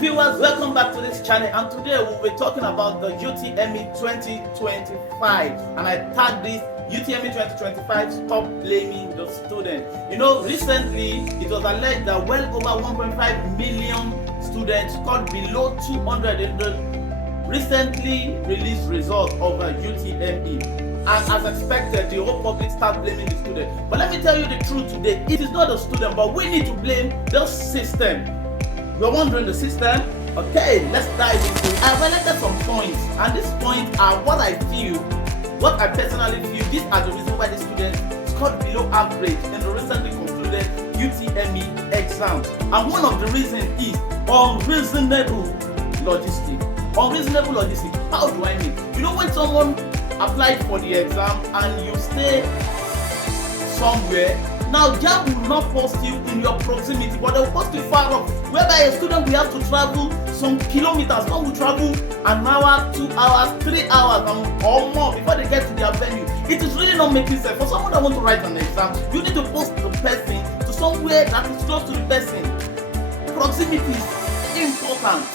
viewers, welcome back to this channel, and today we'll be talking about the UTME 2025, and I tagged this UTME 2025 Stop Blaming the Student. Recently it was alleged that well over 1.5 million students scored below 200 in the recently released results of UTME. And as expected, the whole public started blaming the student. But let me tell you the truth today, it is not the student, but we need to blame the system. You're wondering the system? Okay, let's dive into it. I've highlighted some points, and these points are what I personally feel. These are the reasons why the students scored below average in the recently concluded UTME exam. And one of the reasons is unreasonable logistics. Unreasonable logistics. How do I mean? When someone applied for the exam and you stay somewhere, now JAMB will not post you in your proximity, but they will post you far off, whereby a student will have to travel some kilometers. Some will travel an hour, 2 hours, 3 hours or more before they get to their venue. It is really not making sense. For someone that wants to write an exam, you need to post the person to somewhere that is close to the person. Proximity is important.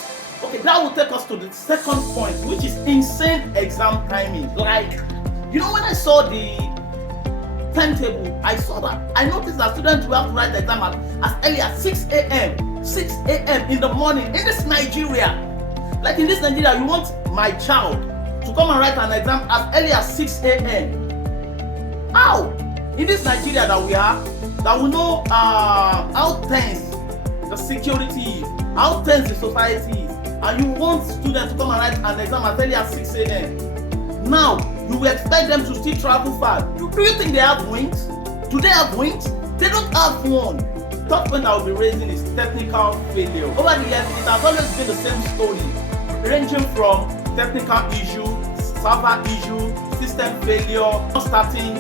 Okay, that will take us to the second point, which is insane exam timing. When I saw the timetable, I noticed that students will have to write the exam as early as 6 a.m. in the morning. In this Nigeria, in this Nigeria, you want my child to come and write an exam as early as 6 a.m. How? In this Nigeria that we are, that we know how tense the security is, how tense the society is, and you want students to come and write an exam as early as 6 a.m. Now, you will expect them to still travel far. Do you think they have wings? Do they have wings? They don't have one. Third point I will be raising is technical failure. Over the years, it has always been the same story, ranging from technical issue, server issue, system failure, not starting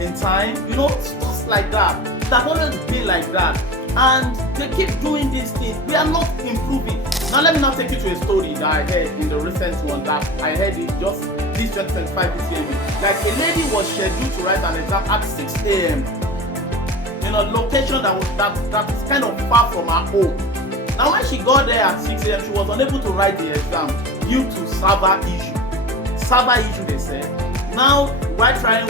in time, stuff like that. It has always been like that. And they keep doing these things. We are not improving. Now let me not take you to a story that I heard in the recent one that I heard it just this 2025 UTME. A lady was scheduled to write an exam at 6 a.m. in a location that is kind of far from her home. Now when she got there at 6 a.m, she was unable to write the exam due to server issue. Server issue, they said. Now while trying,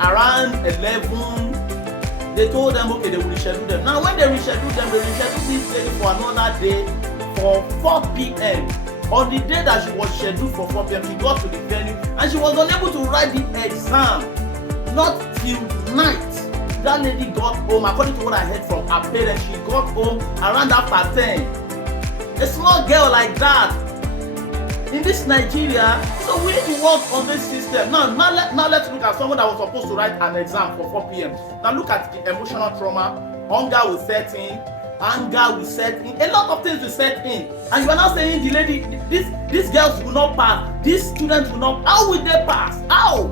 around 11, they told them, okay, they will reschedule them. Now when they rescheduled them, they rescheduled this lady for another day for 4 p.m. On the day that she was scheduled for 4 p.m, she got to the venue and she was unable to write the exam. Not till night. That lady got home, according to what I heard from her parents, she got home around after 10. A small girl like that in this Nigeria, so we need to work on this system. Now let's look at someone that was supposed to write an exam for 4 p.m. Now look at the emotional trauma. Hunger will set in, anger will set in, a lot of things will set in, and you are now saying the lady, these girls will not pass, these students will not. How will they pass? How?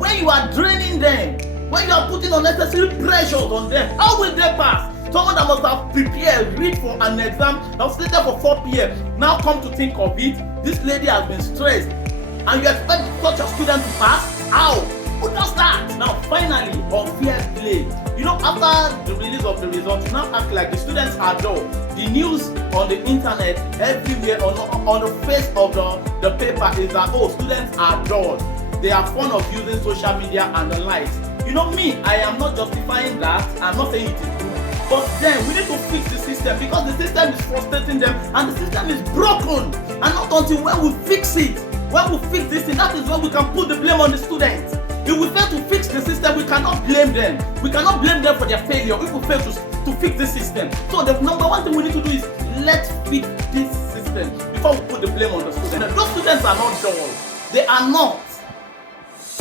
When you are draining them, when you are putting unnecessary pressures on them, how will they pass? Someone that must have prepared, read for an exam that was slated for 4 p.m. Now come to think of it, this lady has been stressed, and you expect such a student to pass? How? Who does that? Now finally, unfair blame. After the release of the results, you now act like the students are dull. The news on the internet, everywhere, on the face of the paper is that, students are dull. They are fond of using social media and the likes. Me, I am not justifying that. I'm not saying it is good. But then we need to fix the system, because the system is frustrating them and the system is broken. And not until when we fix it, when we fix this thing, that is when we can put the blame on the students. If we fail to fix the system, we cannot blame them. We cannot blame them for their failure if we fail to fix the system. So the number one thing we need to do is let's fix this system before we put the blame on the students. Those students are not dull. They are not.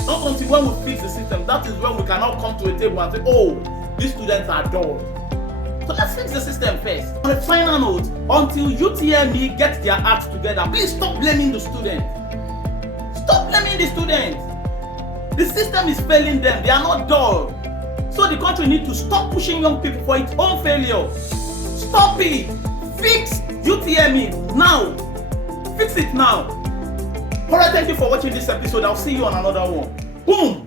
Not until when we fix the system, that is when we cannot come to a table and say, these students are dull. So let's fix the system first. On a final note, until UTME gets their acts together, please stop blaming the students. Stop blaming the students. The system is failing them. They are not dull. So the country needs to stop pushing young people for its own failure. Stop it. Fix UTME now. Fix it now. Alright, thank you for watching this episode. I'll see you on another one. Boom.